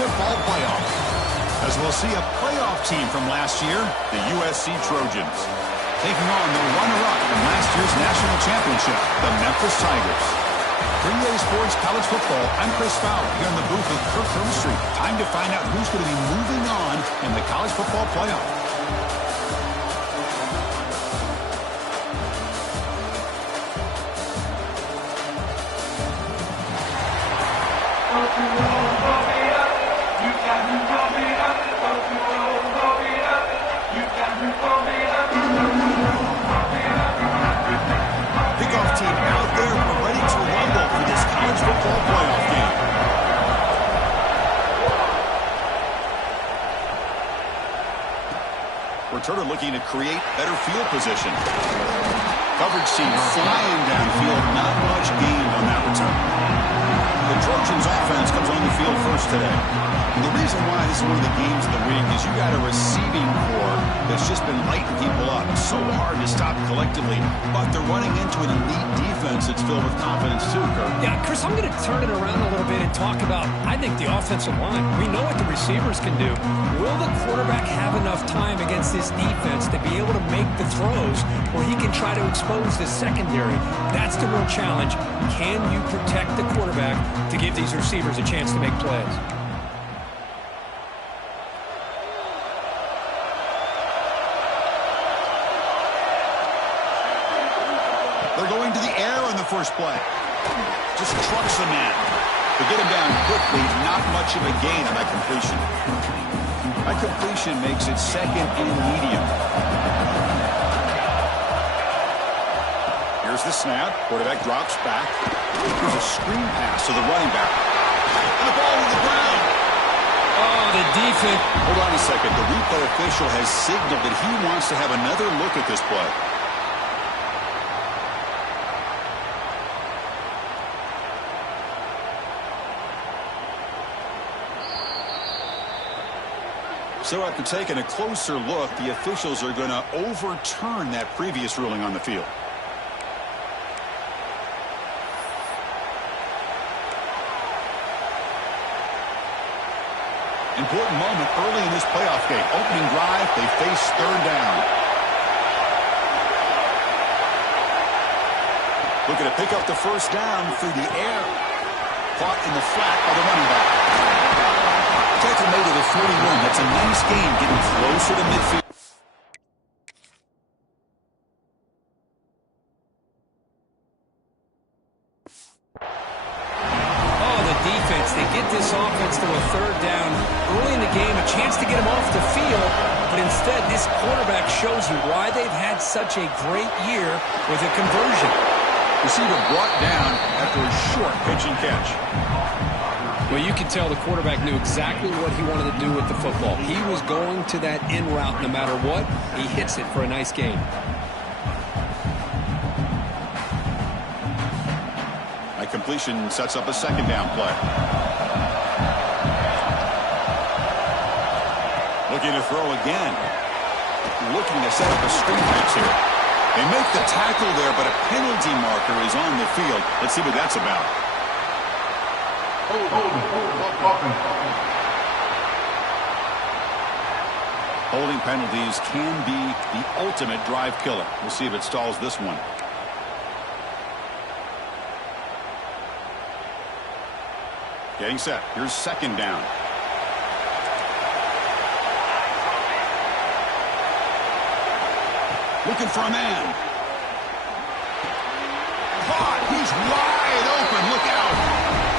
football playoff. As we'll see a playoff team from last year, the USC Trojans, taking on the runner-up from last year's national championship, the Memphis Tigers. 3A Sports College Football, I'm Chris Fowler here in the booth with Kirk Herbstreit. Time to find out who's going to be moving on in the college football playoff. Kickoff team out there ready to rumble for this college football playoff game. Returner looking to create better field position. Coverage team flying downfield, not much gained on that return. The Trojans offense comes on the field first today. And the reason why this is one of the games of the week is you got a receiving core that's just been lighting people up. So hard to stop collectively, but they're running into an elite defense that's filled with confidence too, Kirk. Yeah, Chris, I'm going to turn it around a little bit and talk about, I think, the offensive line. We know what the receivers can do. Will the quarterback have enough time against this defense to be able to make the throws where he can try to expose the secondary? That's the real challenge. Can you protect the quarterback to give these receivers a chance to make plays? They're going to the air on the first play. Just trucks the man. To get him down quickly, not much of a gain on that completion. That completion makes it second and medium. Here's the snap. Quarterback drops back. Here's a screen pass to the running back. And the ball to the ground. Oh, the defense. Hold on a second. The replay official has signaled that he wants to have another look at this play. So after taking a closer look, the officials are going to overturn that previous ruling on the field. Important moment early in this playoff game. Opening drive, they face third down. Looking to pick up the first down through the air. Caught in the flat by the running back. Tackle made it at 41. That's a nice game, getting closer to midfield. Oh, the defense. They get this offense to a third down early in the game, a chance to get them off the field, but instead this quarterback shows you why they've had such a great year with a conversion. Receiver brought down after a short pitch and catch. Well, you can tell the quarterback knew exactly what he wanted to do with the football. He was going to that in route no matter what. He hits it for a nice gain. That completion sets up a second down play. Looking to throw again. Looking to set up a screen pass here. They make the tackle there, but a penalty marker is on the field. Let's see what that's about. Holding penalties can be the ultimate drive killer. We'll see if it stalls this one. Getting set. Here's second down. Looking for a man. Caught. He's wide open. Look out.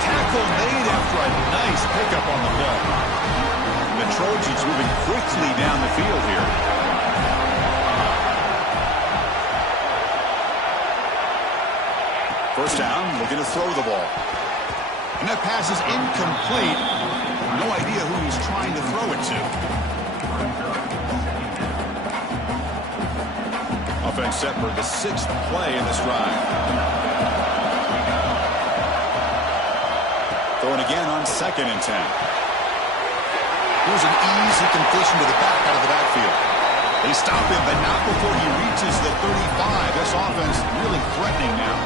Tackle made after a nice pickup on the play. The Trojans moving quickly down the field here. First down, looking to throw the ball. And that pass is incomplete. No idea who he's trying to throw it to. Offense set for the 6th play in this drive. Throwing again on 2nd and 10. Here's an easy completion to the back out of the backfield. They stop him, but not before he reaches the 35. This offense really threatening now.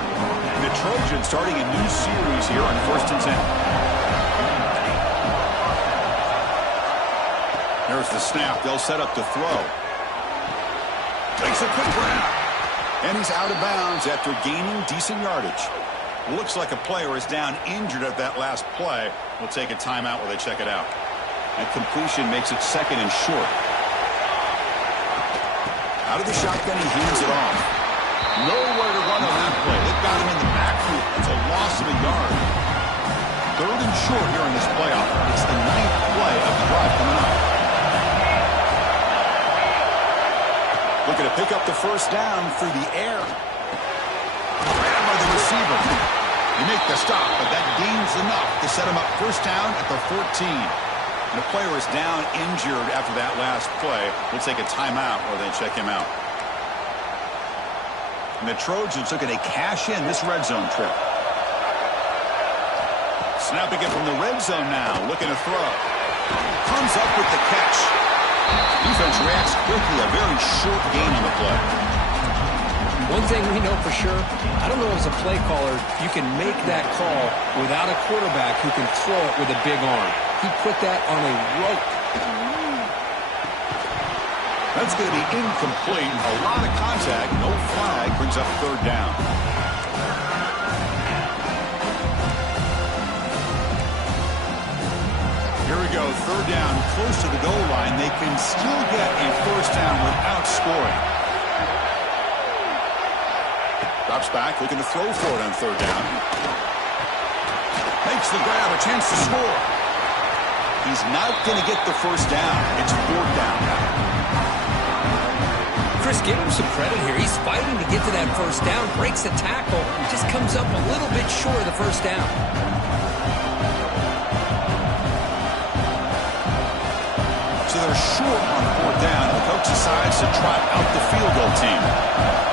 The Trojans starting a new series here on 1st and 10. There's the snap. They'll set up to throw. Takes a quick grab. And he's out of bounds after gaining decent yardage. Looks like a player is down injured at that last play. We'll take a timeout while they check it out. That completion makes it 2nd and short. Out of the shotgun, he hands it off. Nowhere to run on that play. They've got him in the backfield. That's a loss of a yard. 3rd and short here in this playoff. It's the 9th play of the drive coming up. Looking to pick up the first down through the air. Grab by the receiver. You make the stop, but that gains enough to set him up first down at the 14. And the player is down injured after that last play. We'll take a timeout while they check him out. And the Trojans looking to cash in this red zone trip. Snapping it from the red zone now. Looking to throw. Comes up with the catch. Defense reacts quickly. A very short gain on the play. One thing we know for sure, I don't know as a play caller, you can make that call without a quarterback who can throw it with a big arm. He put that on a rope. That's going to be incomplete. A lot of contact. No flag. Brings up 3rd down. Here we go. 3rd down. Close to the goal line. They can still get a first down without scoring. Drops back. Looking to throw for it on 3rd down. Makes the grab. A chance to score. He's not going to get the first down. It's 4th down now. Chris, give him some credit here. He's fighting to get to that first down, breaks the tackle, and just comes up a little bit short of the first down. So they're short on 4th down. The coach decides to trot out the field goal team.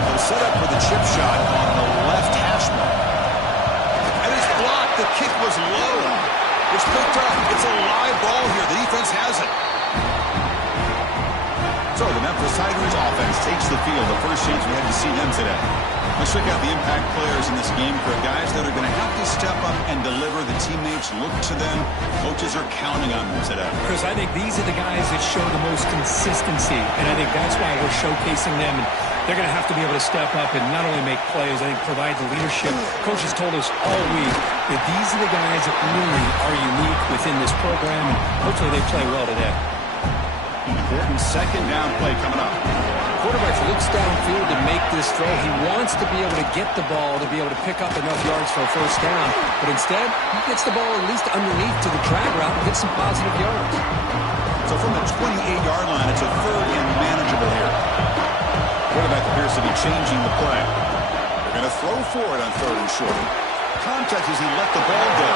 They'll set up for the chip shot on the left hash mark. And it's blocked. The kick was low. It's picked up. It's a live ball here. The defense has it. So the Memphis Tigers offense takes the field. The first chance we had to see them today. Let's check out the impact players in this game for guys that are going to have to step up and deliver. The teammates look to them. Coaches are counting on them today. Chris, I think these are the guys that show the most consistency, and I think that's why we're showcasing them. And they're going to have to be able to step up and not only make plays, I think provide the leadership. Coach has told us all week that these are the guys that really are unique within this program, and hopefully they play well today. Important 2nd down play coming up. Quarterback looks downfield to make this throw. He wants to be able to get the ball to be able to pick up enough yards for a first down. But instead, he gets the ball at least underneath to the drag route and gets some positive yards. So from the 28-yard line, it's a 3rd and manageable here. Quarterback appears to be changing the play. They're going to throw for it on 3rd and short. Contact as he let the ball go.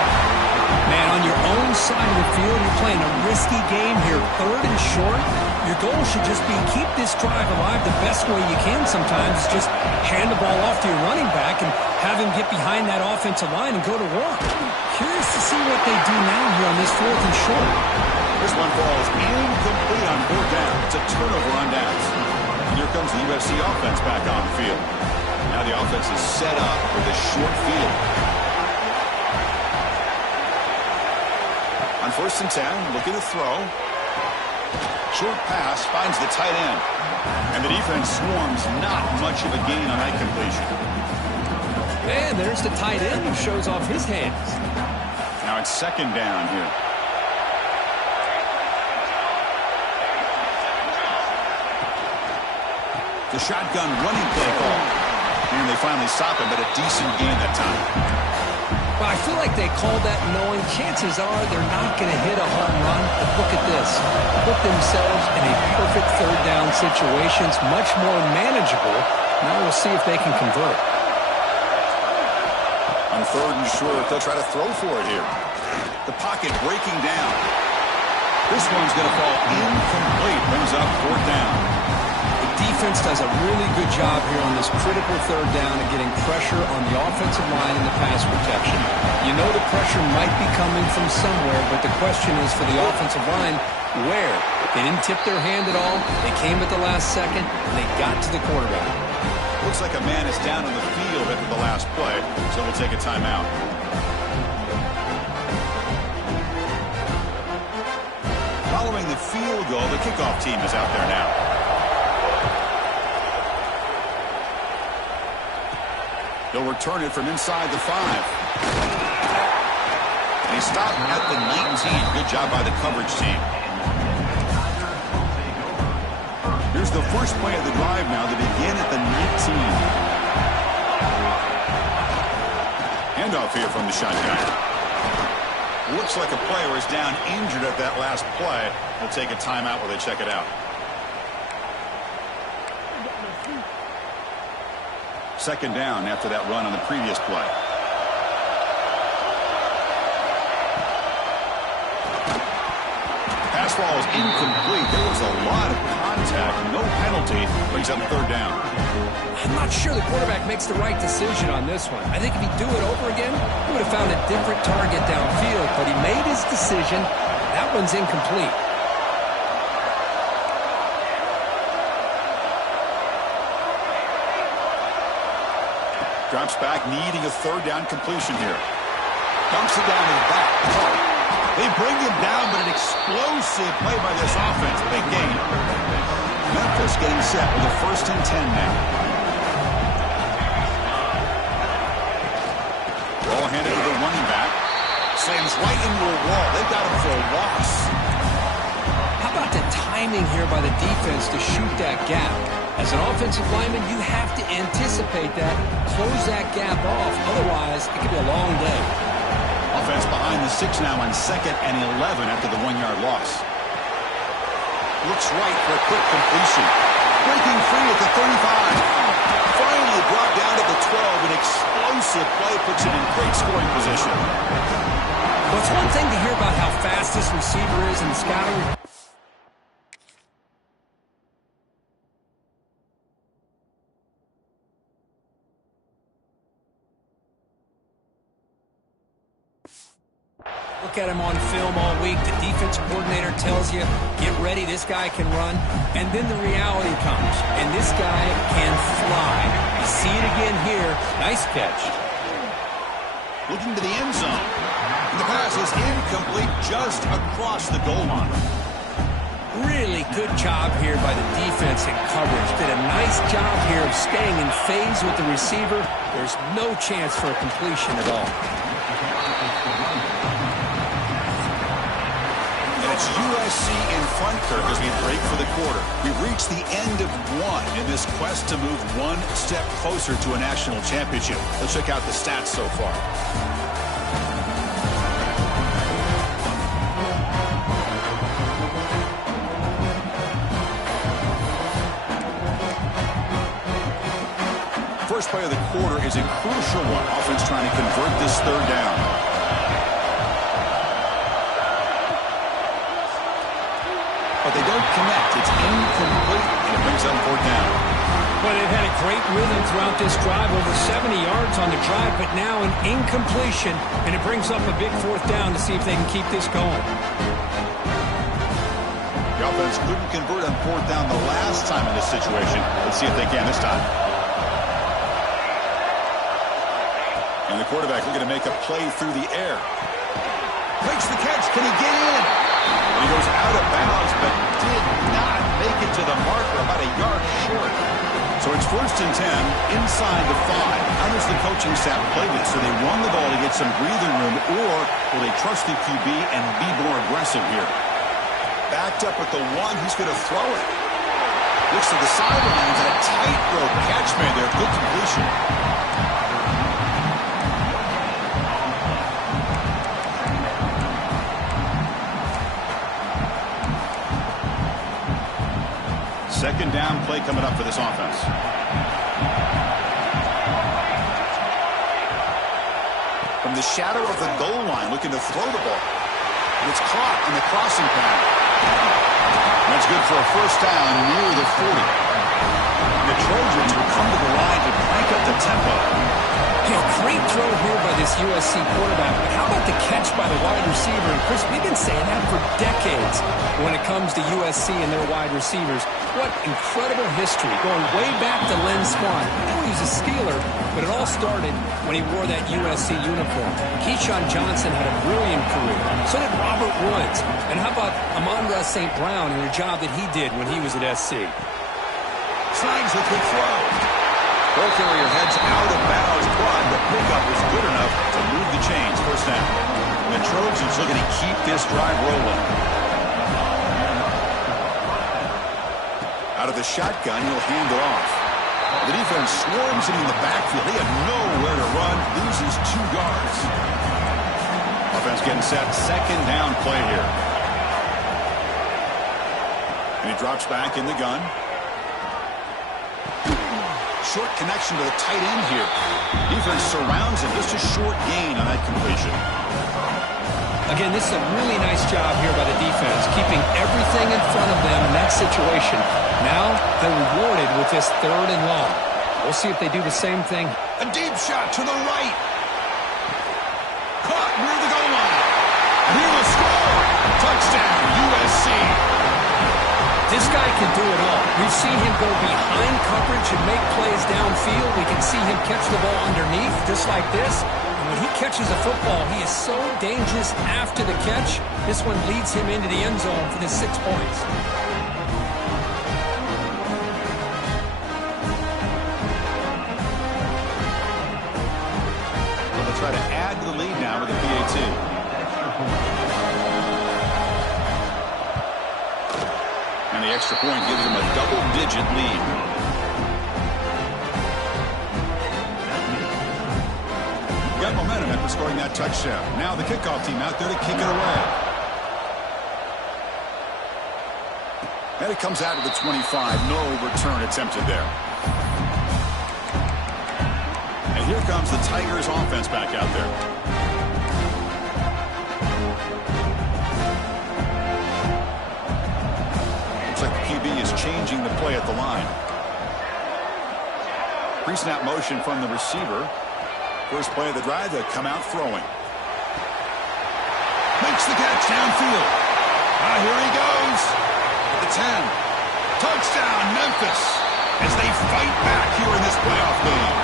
Man, on your own side of the field, you're playing a risky game here. 3rd and short. Your goal should just be keep this drive alive the best way you can sometimes. Just hand the ball off to your running back and have him get behind that offensive line and go to work. Curious to see what they do now here on this 4th and short. This one falls incomplete on 4th down. It's a turnover on downs. And here comes the USC offense back on the field. Now the offense is set up for the short field. On 1st and 10, looking to throw. Short pass finds the tight end. And the defense swarms. Not much of a gain on that completion. And there's the tight end who shows off his hands. Now it's 2nd down here. The shotgun running play call. And they finally stop him, but a decent gain that time. Well, I feel like they called that knowing chances are they're not going to hit a home run. But look at this. Put themselves in a perfect 3rd down situation. It's much more manageable. Now we'll see if they can convert. On 3rd and short, they'll try to throw for it here. The pocket breaking down. This one's going to fall incomplete. Brings up 4th down. Defense does a really good job here on this critical 3rd down and getting pressure on the offensive line and the pass protection. You know the pressure might be coming from somewhere, but the question is for the offensive line, where? They didn't tip their hand at all. They came at the last second, and they got to the quarterback. Looks like a man is down on the field after the last play, so we'll take a timeout. following the field goal, the kickoff team is out there now. They'll return it from inside the 5. And he stopped at the 19. Good job by the coverage team. Here's the first play of the drive now. They begin at the 19. Handoff here from the shotgun. Looks like a player is down injured at that last play. They'll take a timeout while they check it out. Second down after that run on the previous play. Pass ball is incomplete. There was a lot of contact. No penalty. Brings up third down. I'm not sure the quarterback makes the right decision on this one. I think if he'd do it over again, he would have found a different target downfield. But he made his decision. That one's incomplete. Drops back, needing a third down completion here. Dumps it down to the back. They bring him down, but an explosive play by this offense. Big gain. Memphis getting set with a 1st and 10 now. Ball handed to the running back. Slams right into a wall. They got him for a loss. How about the timing here by the defense to shoot that gap? As an offensive lineman, you have to anticipate that, close that gap off. Otherwise, it could be a long day. Offense behind the 6 now on 2nd and 11 after the 1-yard loss. Looks right for a quick completion. Breaking free at the 35. Finally brought down to the 12. An explosive play puts him in great scoring position. Well, it's one thing to hear about how fast this receiver is in the scouting. Look at him on film all week. The defense coordinator tells you, get ready, this guy can run. And then the reality comes, and this guy can fly. You see it again here. Nice catch. Looking to the end zone. And the pass is incomplete just across the goal line. Really good job here by the defense in coverage. Did a nice job here of staying in phase with the receiver. There's no chance for a completion at all. It's USC in front, Kirk, as we break for the quarter. We've reached the end of one in this quest to move one step closer to a national championship. Let's check out the stats so far. First play of the quarter is a crucial one. Offense trying to convert this third down. But they don't connect. It's incomplete, and it brings up fourth down. Well, they've had a great rhythm throughout this drive, over 70 yards on the drive, but now an incompletion, and it brings up a big fourth down to see if they can keep this going. The offense couldn't convert on fourth down the last time in this situation. Let's see if they can this time. And the quarterback looking to make a play through the air. Makes the catch. Can he get in? And he goes out of bounds, but did not make it to the marker, about a yard short. So it's 1st and 10, inside the 5. How does the coaching staff play this? So they run the ball to get some breathing room, or will they trust the QB and be more aggressive here? Backed up at the 1, he's going to throw it. Looks to the sidelines, and a tightrope catch made there. Good completion. Second down play coming up for this offense. From the shadow of the goal line, looking to throw the ball. And it's caught in the crossing path. That's good for a first down near the 40. And the Trojans will come to the line to crank up the tempo. Hey, great throw here by this USC quarterback, but how about the catch by the wide receiver? And Chris, we've been saying that for decades when it comes to USC and their wide receivers. What incredible history, going way back to Len Swan. I know he was a Steeler, but it all started when he wore that USC uniform. Keyshawn Johnson had a brilliant career. So did Robert Woods. And how about Amon-Ra St. Brown and the job that he did when he was at SC? Slangs with good throw. Ball carrier heads out of bounds, but the pickup was good enough to move the chains. First down. The Trojans looking to keep this drive rolling. Out of the shotgun, he'll hand it off. The defense swarms him in the backfield. He had nowhere to run, loses 2 yards. Offense getting set, second down play here. And he drops back in the gun. Short connection to the tight end here. Defense surrounds him. Just a short gain on that completion. Again, this is a really nice job here by the defense, keeping everything in front of them in that situation. Now they're rewarded with this 3rd and long. We'll see if they do the same thing. A deep shot to the right. Caught near the goal line. And he will score. Touchdown, USC. This guy can do it all. We've seen him go behind coverage and make plays downfield. We can see him catch the ball underneath, just like this. And when he catches a football, he is so dangerous after the catch. This one leads him into the end zone for the 6 points. Well, they'll try to add to the lead now with the PAT. And the extra point gives them a double-digit lead. Got momentum after scoring that touchdown. Now the kickoff team out there to kick it away. And it comes out of the 25. No return attempted there. And here comes the Tigers offense back out there. Is changing the play at the line. Pre-snap motion from the receiver. First play of the drive, they come out throwing. Makes the catch downfield. Here he goes. At the 10. Touchdown, Memphis, as they fight back here in this playoff game.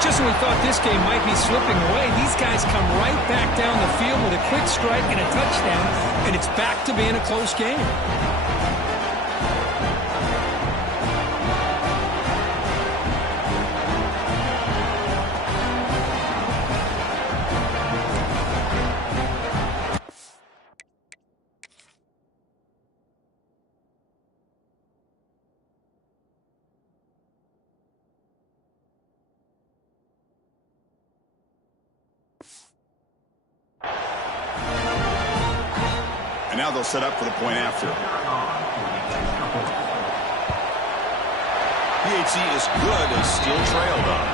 Just when we thought this game might be slipping away, these guys come right back down the field with a quick strike and a touchdown, and it's back to being a close game. And now they'll set up for the point after. PAT is good. They still trail, though.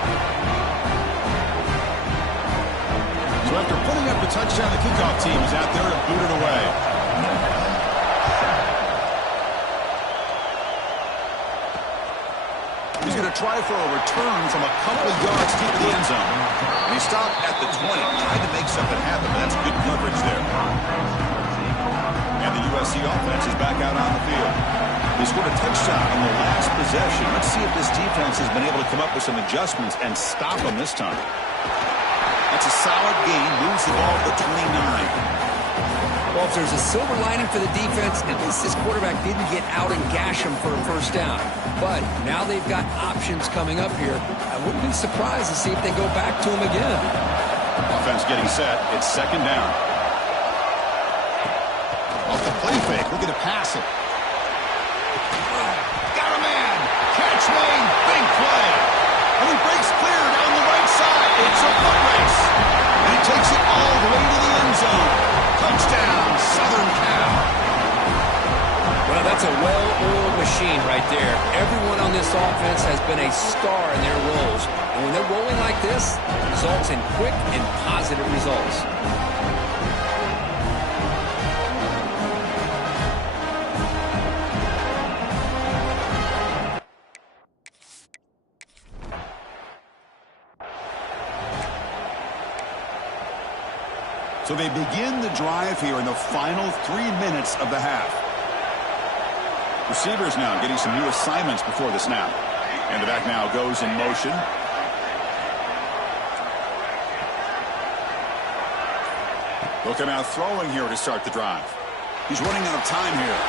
So after putting up the touchdown, the kickoff team is out there to boot it away. He's going to try for a return from a couple of yards deep in the end zone. And he stopped at the 20, tried to make something happen, but that's good coverage there. And the USC offense is back out on the field. They scored a touchdown on the last possession. Let's see if this defense has been able to come up with some adjustments and stop them this time. That's a solid gain. Moves the ball to the 29. Well, if there's a silver lining for the defense, at least this quarterback didn't get out and gash him for a first down. But now they've got options coming up here. I wouldn't be surprised to see if they go back to him again. Offense getting set. It's second down. Off the play fake. Look at the pass it. Got a man. Catch made. Big play. And he breaks clear down the right side. It's a foot race. And he takes it all the way to the end zone. Touchdown, Southern Cal. Well, that's a well-oiled machine right there. Everyone on this offense has been a star in their roles. And when they're rolling like this, it results in quick and positive results. So they begin the drive here in the final 3 minutes of the half. Receivers now getting some new assignments before the snap. And the back now goes in motion. Looking out throwing here to start the drive. He's running out of time here.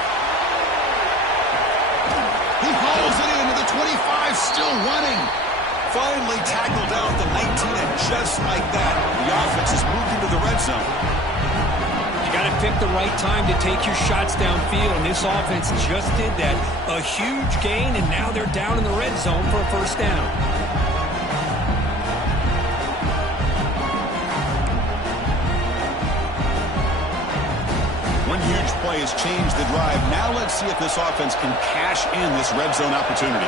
He hauls it into the 25, still running. Finally tackled out the 19, and just like that, the offense has moved into the red zone. You got to pick the right time to take your shots downfield, and this offense just did that. A huge gain, and now they're down in the red zone for a first down. One huge play has changed the drive. Now let's see if this offense can cash in this red zone opportunity.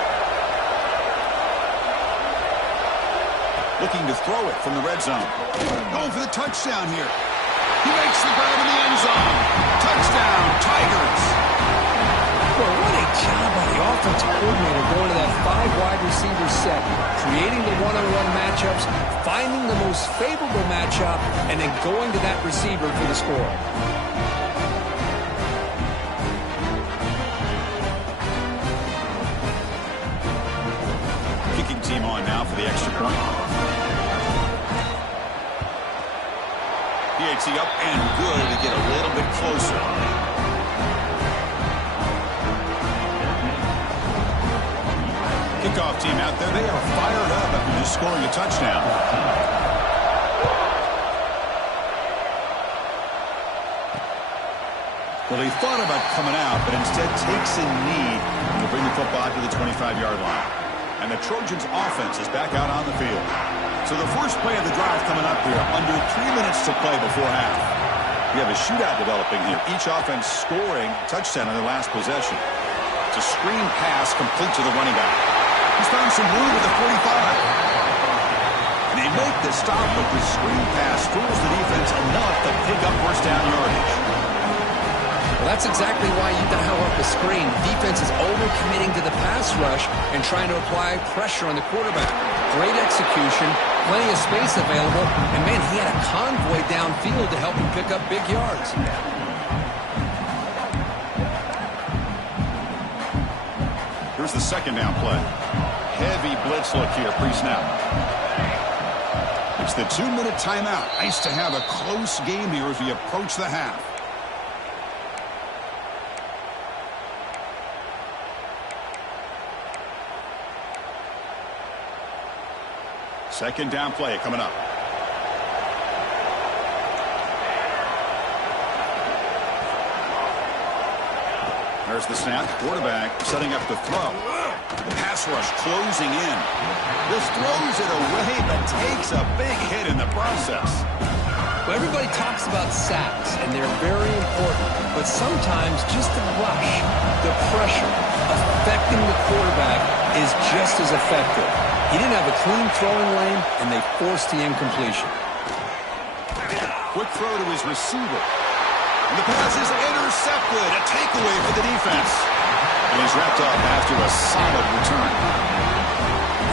Looking to throw it from the red zone. Going for the touchdown here. He makes the grab in the end zone. Touchdown, Tigers. Well, what a job by the offensive coordinator going to that 5 wide receiver set, creating the one-on-one matchups, finding the most favorable matchup, and then going to that receiver for the score. Kicking team on now for the extra point. PAT up and good to get a little bit closer. Kickoff team out there. They are fired up after just scoring a touchdown. Well, he thought about coming out, but instead takes a knee and will bring the football to the 25-yard line. And the Trojans' offense is back out on the field. So the first play of the drive coming up here, under 3 minutes to play before half. We have a shootout developing here. Each offense scoring a touchdown in their last possession. It's a screen pass complete to the running back. He's found some room at the 45. And they make the stop, but the screen pass fools the defense enough to pick up first down yardage. Well, that's exactly why you dial up the screen. Defense is overcommitting to the pass rush and trying to apply pressure on the quarterback. Great execution, plenty of space available, and man, he had a convoy downfield to help him pick up big yards. Here's the second down play. Heavy blitz look here, pre-snap. It's the 2-minute timeout. Nice to have a close game here as we approach the half. Second down play coming up. There's the snap. Quarterback setting up the throw. The pass rush closing in. This throws it away, but takes a big hit in the process. Well, everybody talks about sacks, and they're very important. But sometimes just the rush, the pressure, affecting the quarterback is just as effective. He didn't have a clean throwing lane, and they forced the incompletion. Quick throw to his receiver. And the pass is intercepted. A takeaway for the defense. And he's wrapped up after a solid return.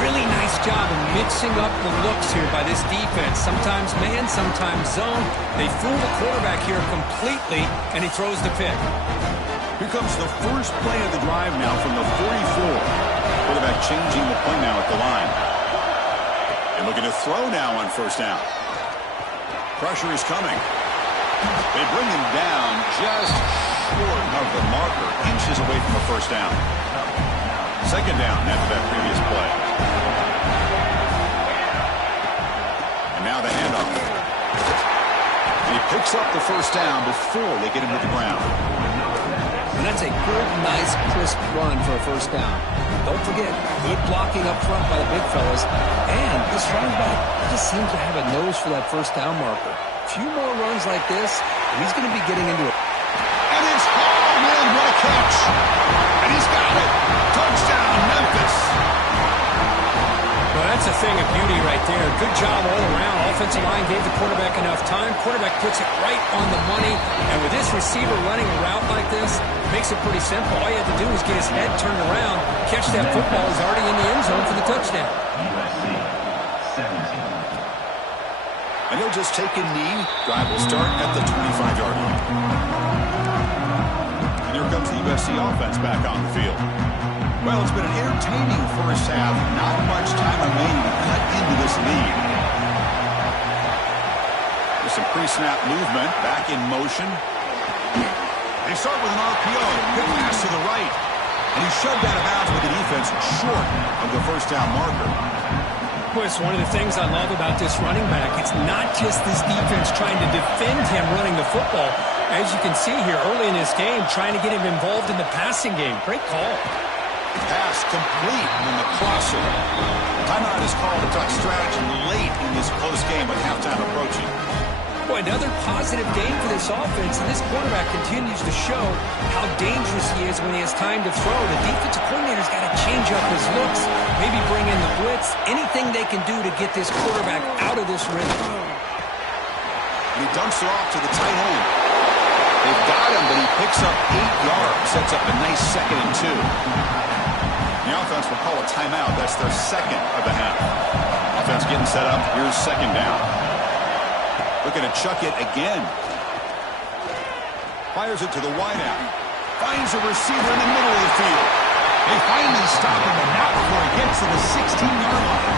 Really nice job of mixing up the looks here by this defense. Sometimes man, sometimes zone. They fool the quarterback here completely, and he throws the pick. Here comes the first play of the drive now from the 44. Quarterback changing the play now at the line. And looking to throw now on first down. Pressure is coming. They bring him down just short of the marker, inches away from a first down. Second down after that previous play. And now the handoff. And he picks up the first down before they get him to the ground. And that's a good, nice, crisp run for a first down. Don't forget, good blocking up front by the big fellas. And this running back just seems to have a nose for that first down marker. A few more runs like this, and he's going to be getting into it. And it's hauled in. What a catch. And he's got it. Touchdown, Memphis. Well, that's a thing of beauty right there. Good job all around. Offensive line gave the quarterback enough time. Quarterback puts it right on the money. And with this receiver running a route like this, makes it pretty simple. All you have to do is get his head turned around, catch that football. He's already in the end zone for the touchdown. A And he'll just take a knee. Drive will start at the 25-yard line. And here comes the USC offense back on the field. Well, it's been an entertaining first half. Not much time remaining to cut into this lead. With some pre-snap movement, back in motion. They start with an RPO. Good pass to the right. And he shoved out of bounds with the defense short of the first down marker. Well, it's one of the things I love about this running back. It's not just this defense trying to defend him running the football. As you can see here early in this game, trying to get him involved in the passing game. Great call. Pass complete in the crosser. Timeout is called to talk strategy late in this close game with halftime approaching. Boy, another positive game for this offense, and this quarterback continues to show how dangerous he is when he has time to throw. The defensive coordinator's got to change up his looks, maybe bring in the blitz, anything they can do to get this quarterback out of this rhythm. And he dumps it off to the tight end. They've got him, but he picks up 8 yards, sets up a nice 2nd and 2. The offense will call a timeout. That's their second of the half. Offense getting set up. Here's 2nd down. Looking to chuck it again. Fires it to the wideout. Finds a receiver in the middle of the field. They finally stop him, but not before he gets to the 16-yard line.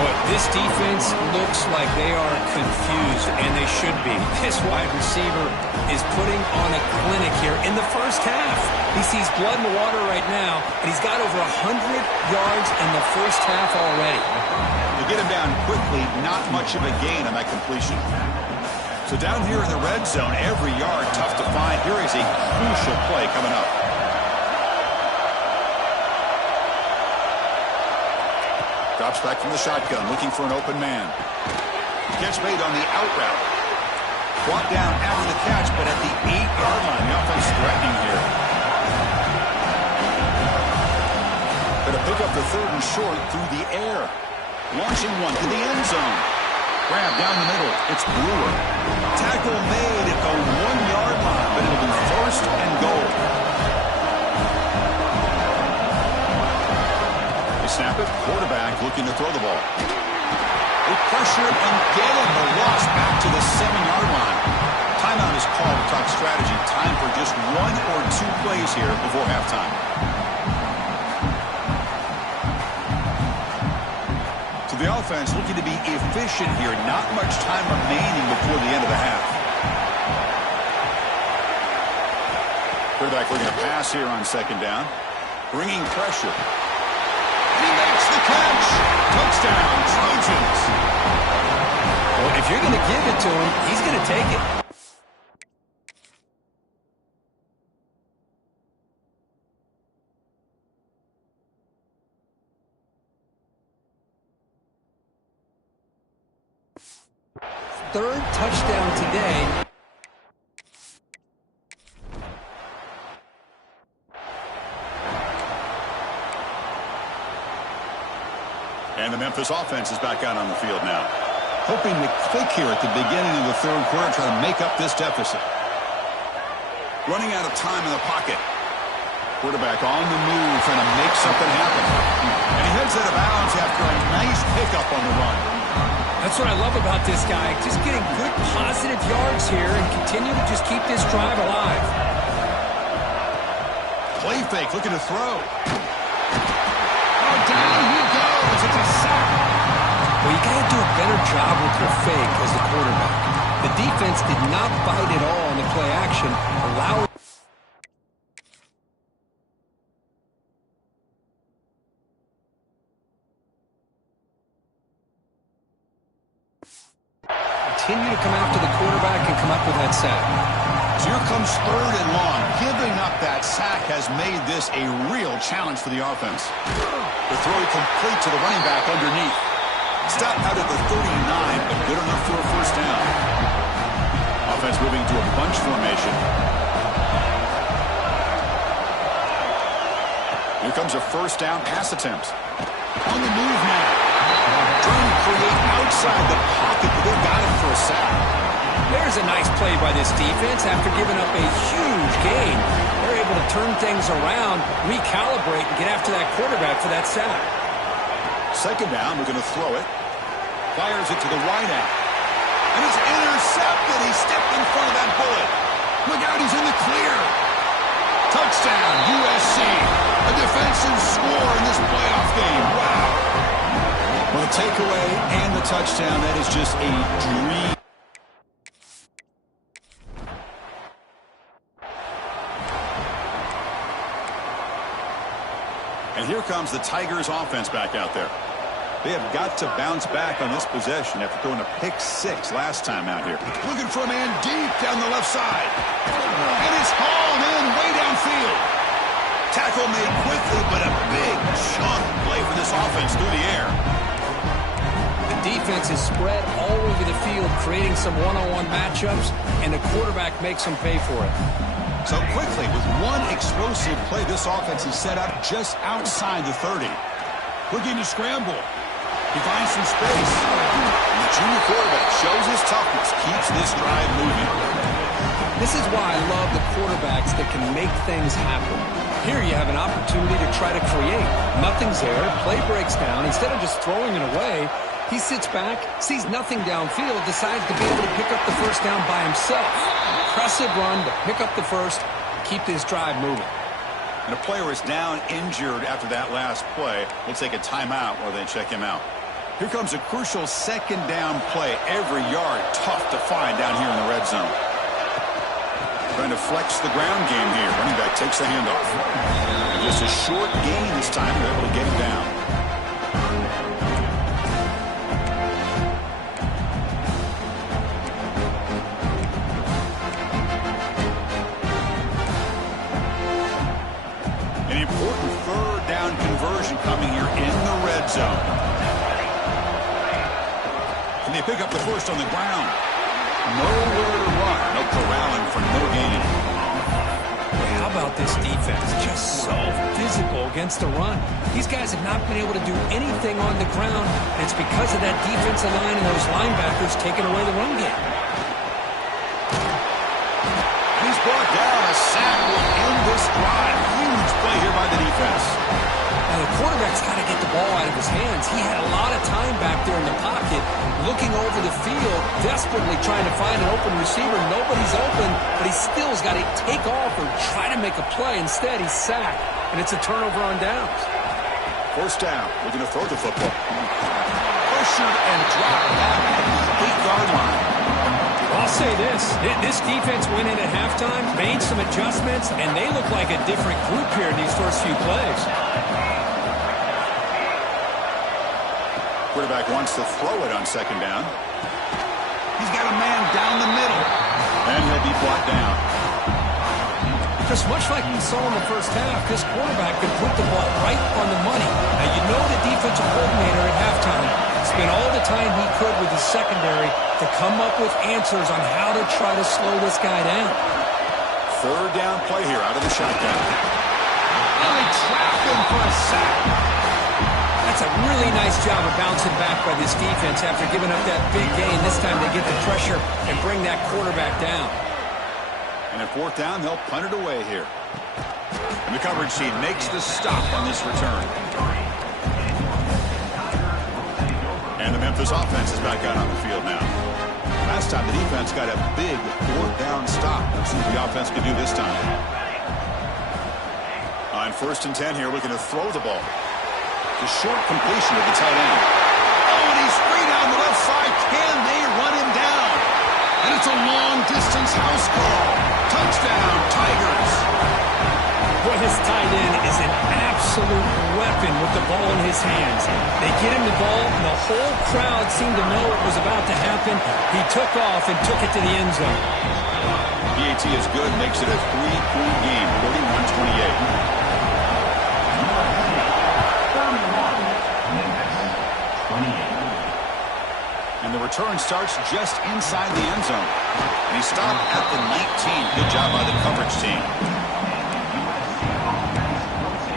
Boy, this defense looks like they are confused, and they should be. This wide receiver is putting on a clinic here in the first half. He sees blood in the water right now, and he's got over 100 yards in the first half already. To get him down quickly, not much of a gain on that completion. So down here in the red zone, every yard tough to find. Here is a crucial play coming up. Drops back from the shotgun, looking for an open man. Catch made on the out route. Brought down after the catch, but at the 8-yard line. The offense threatening here. Going to pick up the 3rd and short through the air. Launching one to the end zone. Grab down the middle. It's Brewer. Tackle made at the 1-yard line, but it'll be 1st and goal. They snap it. Quarterback looking to throw the ball. They pressure it and get him. The loss back to the 7-yard line. Timeout is called to talk strategy. Time for just 1 or 2 plays here before halftime. So the offense looking to be efficient here. Not much time remaining before the end of the half. Quarterback looking to pass here on 2nd down. Bringing pressure. And he makes the catch. Touchdown, Trojans. Well, if you're going to give it to him, he's going to take it. Third touchdown today. And the Memphis offense is back out on the field now. Hoping to click here at the beginning of the 3rd quarter, try to make up this deficit. Running out of time in the pocket. Quarterback on the move, trying to make something happen. And he heads out of bounds after a nice pickup on the run. That's what I love about this guy. Just getting good positive yards here and continue to just keep this drive alive. Play fake, looking to throw. Oh, down he goes. It's a sack. Well, you got to do a better job with your fake as the quarterback. The defense did not bite at all on the play action. Allow continue to come after the quarterback and come up with that sack. So here comes 3rd and long. Giving up that sack has made this a real challenge for the offense. The throw complete to the running back underneath. Stop out at the 39, but good enough for a 1st down. Offense moving to a bunch formation. Here comes a 1st down pass attempt. On the move now. Trying to create outside the pocket, but they got him for a sack. There's a nice play by this defense after giving up a huge gain. They're able to turn things around, recalibrate, and get after that quarterback for that sack. 2nd down, we're going to throw it. Fires it to the wideout. And it's intercepted. He stepped in front of that bullet. Look out, he's in the clear. Touchdown, USC. A defensive score in this playoff game. Wow. Well, the takeaway and the touchdown, that is just a dream. And here comes the Tigers offense back out there. They have got to bounce back on this possession after throwing a pick-6 last time out here. Looking for a man deep down the left side. And it's hauled in way downfield. Tackle made quickly, but a big chunk play for this offense through the air. The defense is spread all over the field, creating some one-on-one matchups, and the quarterback makes them pay for it. So quickly, with one explosive play, this offense is set up just outside the 30. Looking to scramble. He finds some space. And the junior quarterback shows his toughness, keeps this drive moving. This is why I love the quarterbacks that can make things happen. Here you have an opportunity to try to create. Nothing's there. Play breaks down. Instead of just throwing it away, he sits back, sees nothing downfield, decides to be able to pick up the first down by himself. Impressive run to pick up the first, keep this drive moving. And a player is down injured after that last play. We'll take a timeout while they check him out. Here comes a crucial second down play. Every yard tough to find down here in the red zone. Trying to flex the ground game here. Running back takes the handoff. Just a short gain this time. They're able to get him down. An important third down conversion coming here in the red zone. And they pick up the first on the ground. Nowhere to run. No corralling for no gain. How about this defense? Just so physical against the run. These guys have not been able to do anything on the ground. And it's because of that defensive line and those linebackers taking away the run game. He's brought down. A sack will end this drive. Huge play here by the defense. Now the quarterback's got to get the ball out of his hands. He had a lot of time back there in the pocket, looking over the field, desperately trying to find an open receiver. Nobody's open, but he still's got to take off or try to make a play. Instead, he's sacked, and it's a turnover on downs. First down. Looking to throw the football. Pressured and dropped back at the 8-yard line. I'll say this defense went in at halftime, made some adjustments, and they look like a different group here in these first few plays. Quarterback wants to throw it on second down. He's got a man down the middle. And he'll be brought down. Just much like we saw in the first half, this quarterback could put the ball right on the money. Now, you know the defensive coordinator at halftime spent all the time he could with his secondary to come up with answers on how to try to slow this guy down. Third down play here out of the shotgun. And they trap him for a sack. That's a really nice job of bouncing back by this defense after giving up that big gain. This time they get the pressure and bring that quarterback down. And at fourth down, they'll punt it away here. And the coverage team makes the stop on this return. And the Memphis offense is back out on the field now. Last time the defense got a big fourth down stop. Let's see what the offense can do this time. On 1st and 10 here, looking to throw the ball. The short completion of the tight end. Oh, and he's free down the left side. Can they run him down? And it's a long-distance house call. Touchdown, Tigers. Boy, this tight end is an absolute weapon with the ball in his hands. They get him the ball, and the whole crowd seemed to know it was about to happen. He took off and took it to the end zone. PAT is good, makes it a 3-point game, 41-28. And the return starts just inside the end zone. And he stopped at the 19. Good job by the coverage team.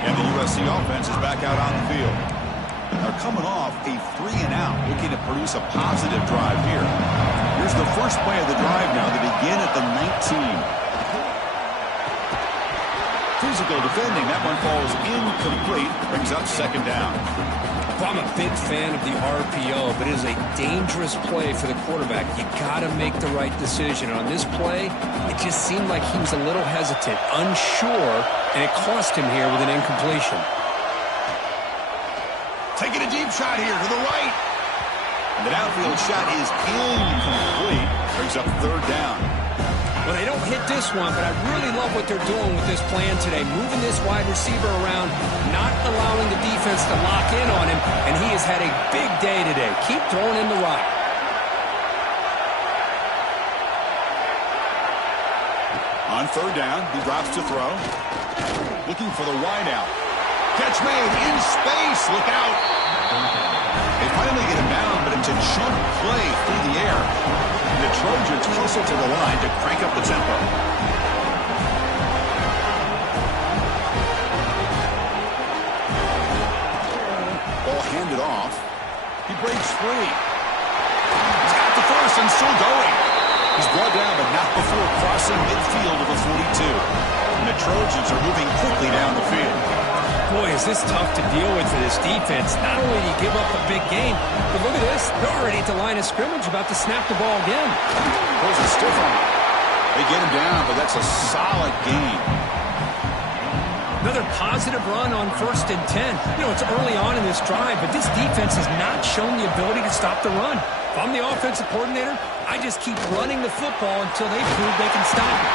And the USC offense is back out on the field. They're coming off a 3-and-out, looking to produce a positive drive here. Here's the first play of the drive now. They begin at the 19. Physical defending. That one falls incomplete. Brings up second down. Well, I'm a big fan of the RPO, but it is a dangerous play for the quarterback. You got to make the right decision. On this play, it just seemed like he was a little hesitant, unsure, and it cost him here with an incompletion. Taking a deep shot here to the right. And the downfield shot is incomplete. Brings up third down. Well, they don't hit this one, but I really love what they're doing with this plan today. Moving this wide receiver around, not allowing the defense to lock in on him, and he has had a big day today. Keep throwing in the rock. On third down, he drops to throw. Looking for the wide out. Catch made in space. Look out. They finally get him down, but it's a jump play through the air. And the Trojans hustle to the line to crank up the tempo. Ball handed off. He breaks free. He's got the first and still going. He's brought down, but not before crossing midfield of the 42. And the Trojans are moving quickly down the field. Boy, is this tough to deal with for this defense. Not only do you give up a big game, but look at this. They're already at the line of scrimmage, about to snap the ball again. Pulls a stiff on him. They get him down, but that's a solid gain. Another positive run on 1st and 10. You know, it's early on in this drive, but this defense has not shown the ability to stop the run. If I'm the offensive coordinator, I just keep running the football until they prove they can stop it.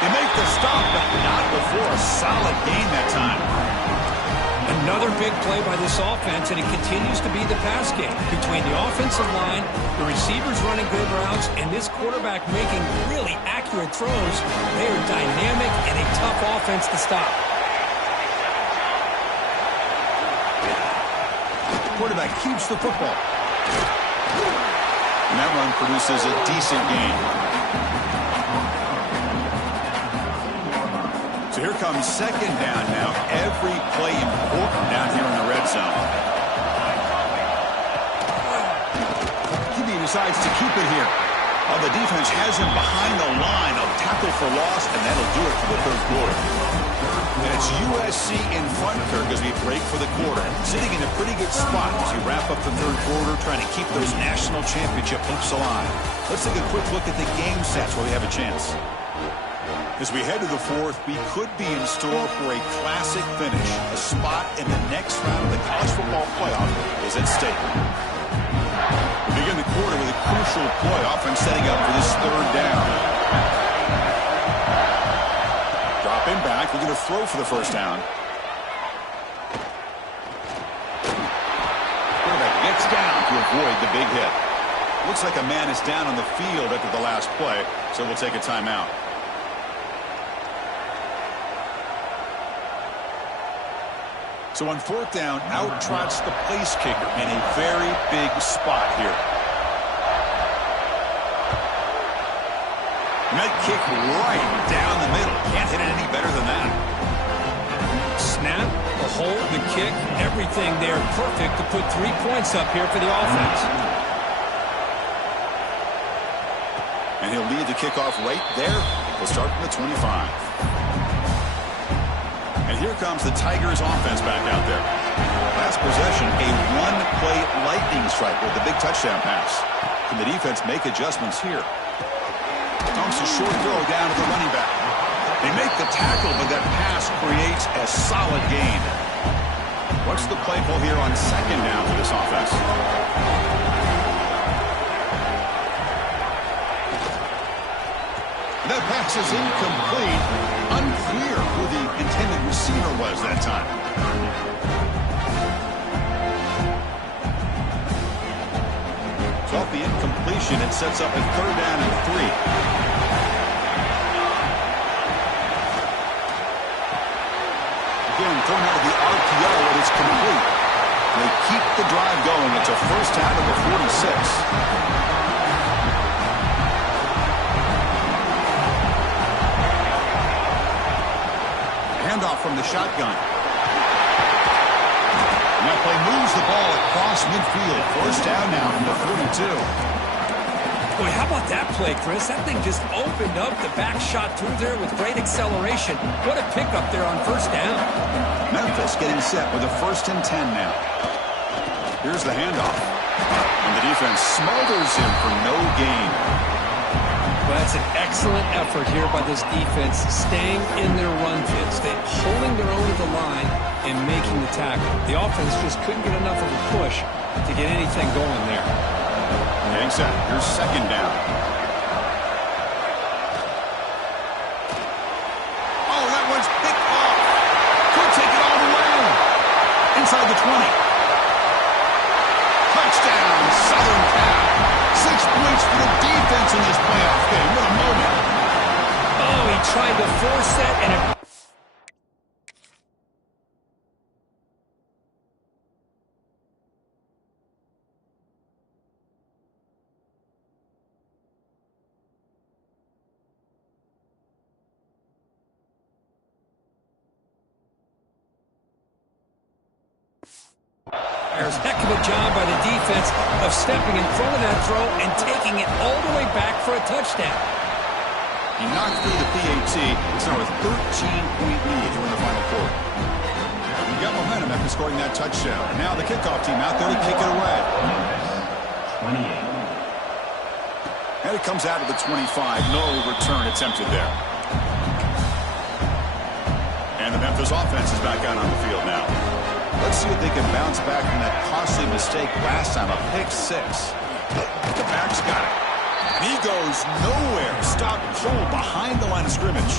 They make the stop, but not before a solid gain that time. Another big play by this offense, and it continues to be the pass game. Between the offensive line, the receivers running good routes, and this quarterback making really accurate throws, they are dynamic and a tough offense to stop. Quarterback keeps the football. And that run produces a decent gain. So here comes second down now. Every play important down here in the red zone. QB decides to keep it here. Well, the defense has him behind the line of tackle for loss, and that'll do it for the third quarter. And it's USC in front, Kirk, as we break for the quarter. Sitting in a pretty good spot as you wrap up the third quarter, trying to keep those national championship hopes alive. Let's take a quick look at the game sets while we have a chance. As we head to the fourth, we could be in store for a classic finish. A spot in the next round of the college football playoff is at stake. We begin the quarter with a crucial play, offense setting up for this third down. Drop in back, looking to throw for the first down. Quarterback gets down to avoid the big hit. Looks like a man is down on the field after the last play, so we'll take a timeout. So on fourth down, out trots the place kicker in a very big spot here. And that kick right down the middle. Can't hit it any better than that. Snap, the hold, the kick, everything there perfect to put 3 points up here for the offense. And he'll lead the kickoff right there. We'll start from the 25. And here comes the Tigers offense back out there. Last possession, a one-play lightning strike with the big touchdown pass. Can the defense make adjustments here? Dumps a short throw down to the running back. They make the tackle, but that pass creates a solid gain. What's the play call here on second down for this offense? That pass is incomplete. Unclear who the intended receiver was that time. So off the incompletion, it sets up a third down and 3. Again, thrown out of the RPO, it is complete. They keep the drive going. It's a first down of the 46. Handoff from the shotgun. And that play moves the ball across midfield. First down now from the 42. Boy, how about that play, Chris? That thing just opened up the back shot through there with great acceleration. What a pickup there on first down. Memphis getting set with a 1st and 10 now. Here's the handoff. And the defense smothers him for no gain. Well, that's an excellent effort here by this defense, staying in their run fits, holding their own at the line and making the tackle. The offense just couldn't get enough of a push to get anything going there. Getting set. Here's second down. Oh, that one's picked off. Could take it all the way. Inside the 20. Touchdown, Southern Cal. 6 points for the defense in this playoff game. What a moment. Oh, he tried to force that, and it... Heck of a job by the defense of stepping in front of that throw and taking it all the way back for a touchdown. He knocked through the PAT. It's now a 13-point lead here in the final quarter. You got momentum after scoring that touchdown. Now the kickoff team out there to kick it away. 28. And it comes out of the 25. No return attempted there. And the Memphis offense is back out on the field now. Let's see if they can bounce back from that costly mistake last time, a pick 6. The back's got it. And he goes nowhere. Stop cold behind the line of scrimmage.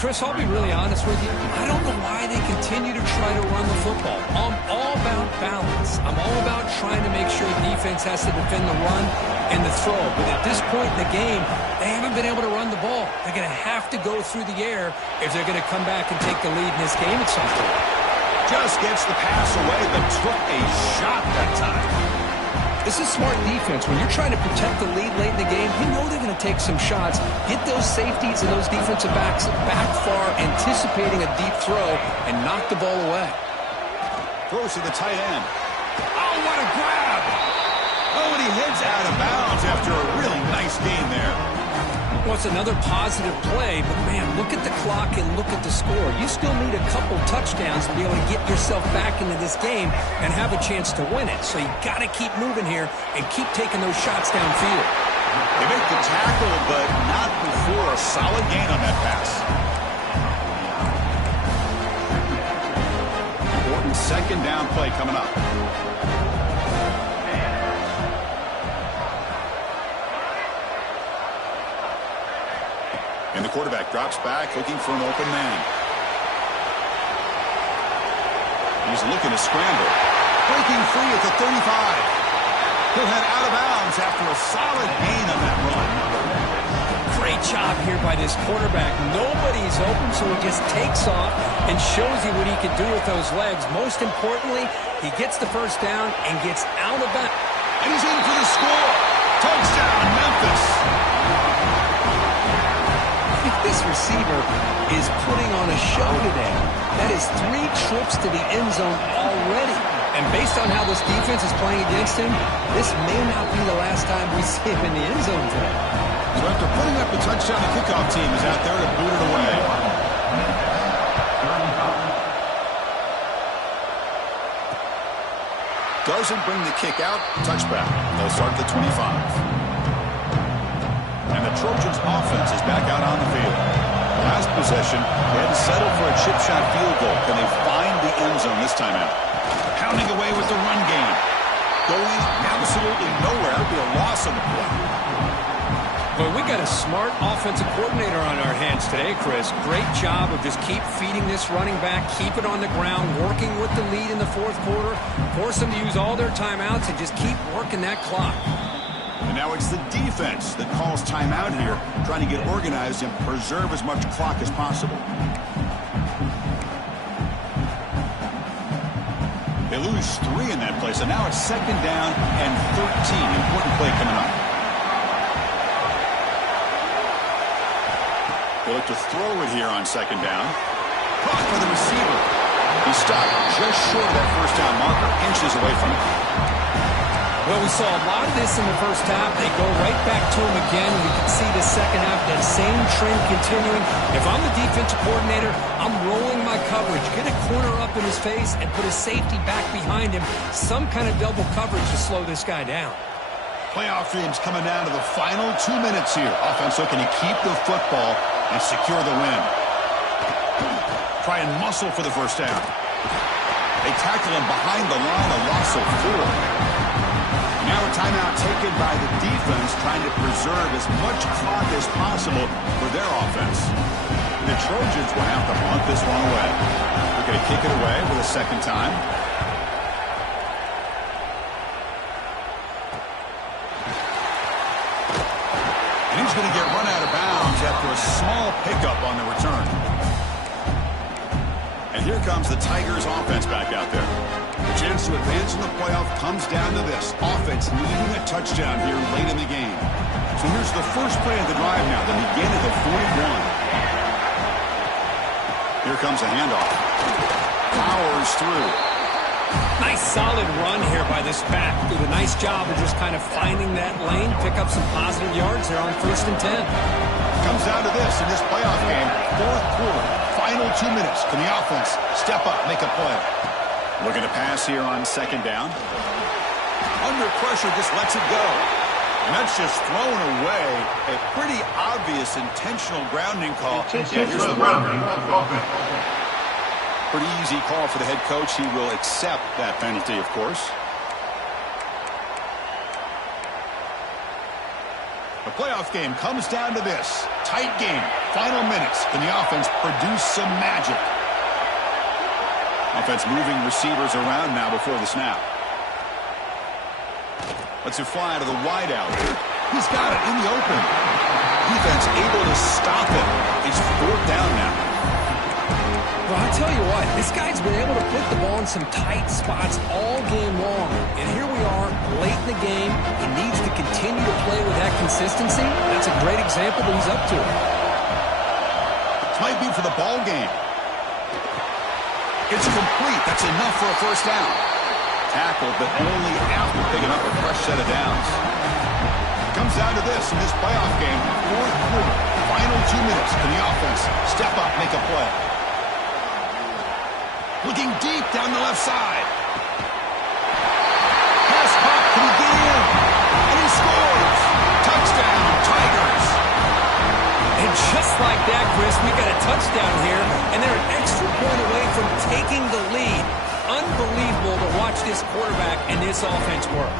Chris, I'll be really honest with you. I don't know why they continue to try to run the football. I'm all about balance. I'm all about trying to make sure the defense has to defend the run and the throw. But at this point in the game, they haven't been able to run the ball. They're going to have to go through the air if they're going to come back and take the lead in this game at some point. Just gets the pass away, but took a shot that time. This is smart defense. When you're trying to protect the lead late in the game, you know they're going to take some shots, get those safeties and those defensive backs back far, anticipating a deep throw, and knock the ball away. Throws to the tight end. Oh, what a grab! Oh, and he heads out of bounds after a really nice gain there. Well, it's another positive play, but, man, look at the clock and look at the score. You still need a couple touchdowns to be able to get yourself back into this game and have a chance to win it. So you got to keep moving here and keep taking those shots downfield. They make the tackle, but not before a solid gain on that pass. Important second down play coming up. And the quarterback drops back, looking for an open man. He's looking to scramble. Breaking free at the 35. He'll head out of bounds after a solid gain on that run. Great job here by this quarterback. Nobody's open, so he just takes off and shows you what he can do with those legs. Most importantly, he gets the first down and gets out of bounds. And he's in for the score. Touchdown, Memphis. This receiver is putting on a show today. That is 3 trips to the end zone already. And based on how this defense is playing against him, this may not be the last time we see him in the end zone today. So after putting up the touchdown, the kickoff team is out there to boot it away. Doesn't bring the kick out. Touchback. They'll start at the 25. And the Trojans' offense is back out on the field. Last possession, they had to settle for a chip shot field goal. Can they find the end zone this time out? Pounding away with the run game. Going absolutely nowhere. It'll be a loss on the play. Well, we got a smart offensive coordinator on our hands today, Chris. Great job of just keep feeding this running back, keep it on the ground, working with the lead in the fourth quarter, force them to use all their timeouts, and just keep working that clock. And now it's the defense that calls timeout here, trying to get organized and preserve as much clock as possible. They lose 3 in that play, so now it's second down and 13. Important play coming up. They look to throw it here on second down. Caught by the receiver. He stopped just short of that first down marker, inches away from it. Well, we saw a lot of this in the first half. They go right back to him again. We can see the second half, that same trend continuing. If I'm the defensive coordinator, I'm rolling my coverage. Get a corner up in his face and put a safety back behind him. Some kind of double coverage to slow this guy down. Playoff dreams coming down to the final 2 minutes here. Offense looking to keep the football and secure the win. Try and muscle for the first down. They tackle him behind the line, a loss of 4. Now a timeout taken by the defense, trying to preserve as much clock as possible for their offense. The Trojans will have to punt this one away. They're going to kick it away for the second time. And he's going to get run out of bounds after a small pickup on the return. And here comes the Tigers offense back out there. The chance to advance in the playoff comes down to this. Offense needing a touchdown here late in the game. So here's the first play of the drive now. They begin at the 41. Here comes a handoff. Powers through. Nice solid run here by this back. Did a nice job of just kind of finding that lane, pick up some positive yards there on 1st and 10. Comes down to this in this playoff game. 4th quarter. Final 2 minutes. Can the offense step up, make a play? Looking to pass here on 2nd down. Under pressure, just lets it go. And that's just thrown away. A pretty obvious intentional grounding call. Yeah, here's the grounding. Pretty easy call for the head coach. He will accept that penalty, of course. The playoff game comes down to this. Tight game. Final minutes. Can the offense produce some magic? Offense moving receivers around now before the snap. Lets it fly to the wideout. He's got it in the open. Defense able to stop it. It's 4th down now. Well, I tell you what, this guy's been able to put the ball in some tight spots all game long. And here we are, late in the game. He needs to continue to play with that consistency. That's a great example that he's up to it. This might be for the ball game. It's complete. That's enough for a 1st down. Tackled, but only after picking up a fresh set of downs. Comes down to this in this playoff game. 4th quarter. Final 2 minutes. Can the offense step up, make a play? Looking deep down the left side. Pass caught. Can he get in? And he scores. Touchdown, Tigers. And just like that, Chris, we got a touchdown here, and they're an extra point away from taking the lead. Unbelievable to watch this quarterback and this offense work.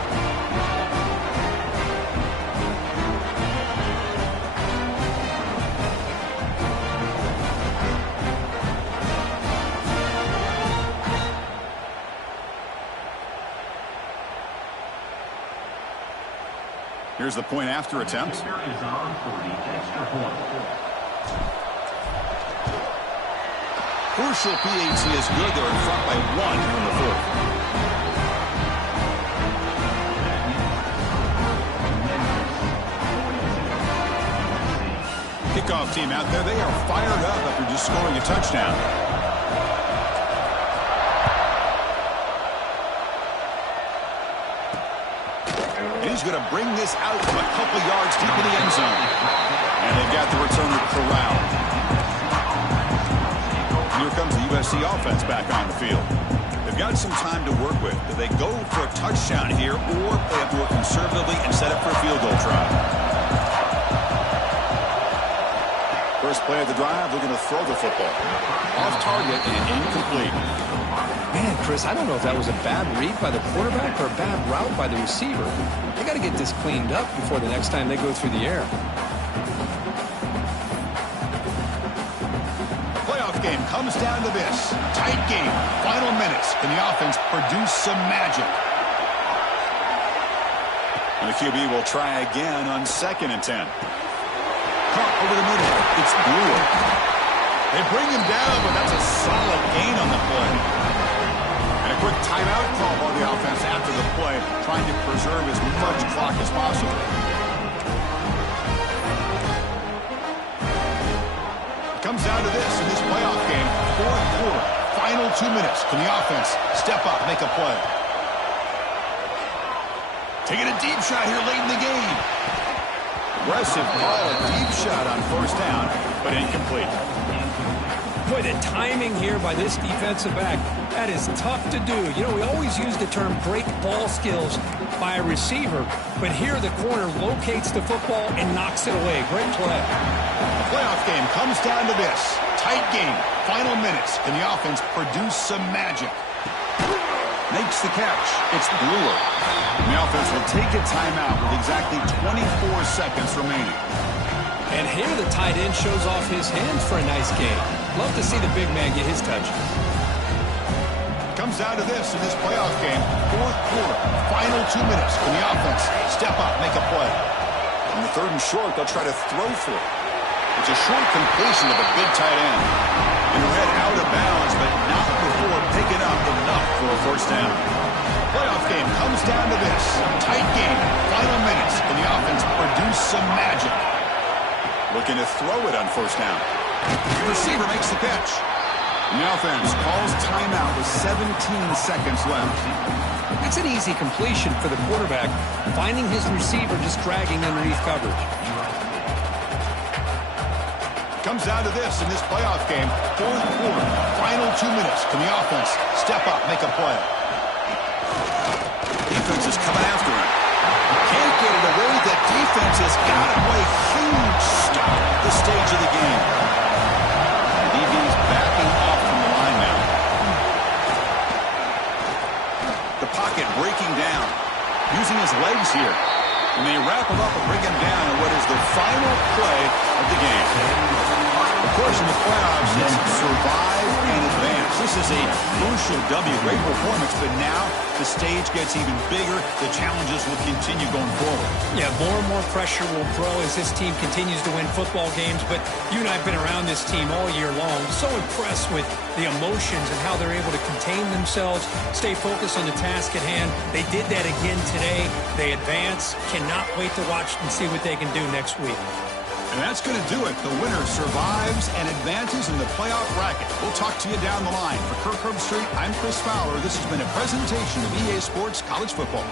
Here's the point after attempt. Crucial PAT is good. They're in front by 1 in the 4th. Kickoff team out there. They are fired up after just scoring a touchdown. And he's going to bring this out from a couple yards deep in the end zone. And they've got the returner corralled. Here comes the USC offense back on the field. They've got some time to work with. Do they go for a touchdown here or play it more conservatively and set up for a field goal try? First play of the drive, they're going to throw the football. Off target and incomplete. Man, Chris, I don't know if that was a bad read by the quarterback or a bad route by the receiver. They got to get this cleaned up before the next time they go through the air. Game comes down to this. Tight game. Final minutes. Can the offense produce some magic? And the QB will try again on 2nd and 10. Caught over the middle. It's Brewer. They bring him down, but that's a solid gain on the play. And a quick timeout call by the offense after the play, trying to preserve as much clock as possible. Comes down to this in this playoff game. 4th quarter. Final 2 minutes. Can the offense step up, make a play? Taking a deep shot here late in the game. Aggressive call, a deep shot on first down, but incomplete. Boy, the timing here by this defensive back, that is tough to do. You know, we always use the term great ball skills by a receiver, but here the corner locates the football and knocks it away. Great play. The playoff game comes down to this. Tight game, final minutes. Can the offense produce some magic? Makes the catch. It's Brewer. And the offense will take a timeout with exactly 24 seconds remaining. And here the tight end shows off his hands for a nice game. Love to see the big man get his touch. Comes down to this in this playoff game. Fourth quarter, final 2 minutes. Can the offense step up, make a play? On the third and short, they'll try to throw for it. It's a short completion of a big tight end. And read out of bounds, but not before picking up enough for a first down. Playoff game comes down to this. Tight game, final minutes. Can the offense produce some magic? Looking to throw it on first down. The receiver makes the catch. And the offense calls timeout with 17 seconds left. That's an easy completion for the quarterback, finding his receiver just dragging underneath coverage. Comes down to this in this playoff game. Fourth quarter, final 2 minutes. Can the offense step up, make a play? Defense is coming after him. Can't get it away. The defense has got him away. Huge stop at this stage of the game. DB's backing off from the line now. The pocket breaking down. Using his legs here. And they wrap him up and bring him down in what is the final play of the game. Of course, in the playoffs, it's survive and advance. This is a crucial W. Great performance, but now the stage gets even bigger. The challenges will continue going forward. Yeah, more and more pressure will grow as this team continues to win football games. But you and I have been around this team all year long. So impressed with the emotions and how they're able to contain themselves, stay focused on the task at hand. They did that again today. They advance. Cannot wait to watch and see what they can do next week. And that's going to do it. The winner survives and advances in the playoff bracket. We'll talk to you down the line. For Kirk Herbstreit, I'm Chris Fowler. This has been a presentation of EA Sports College Football.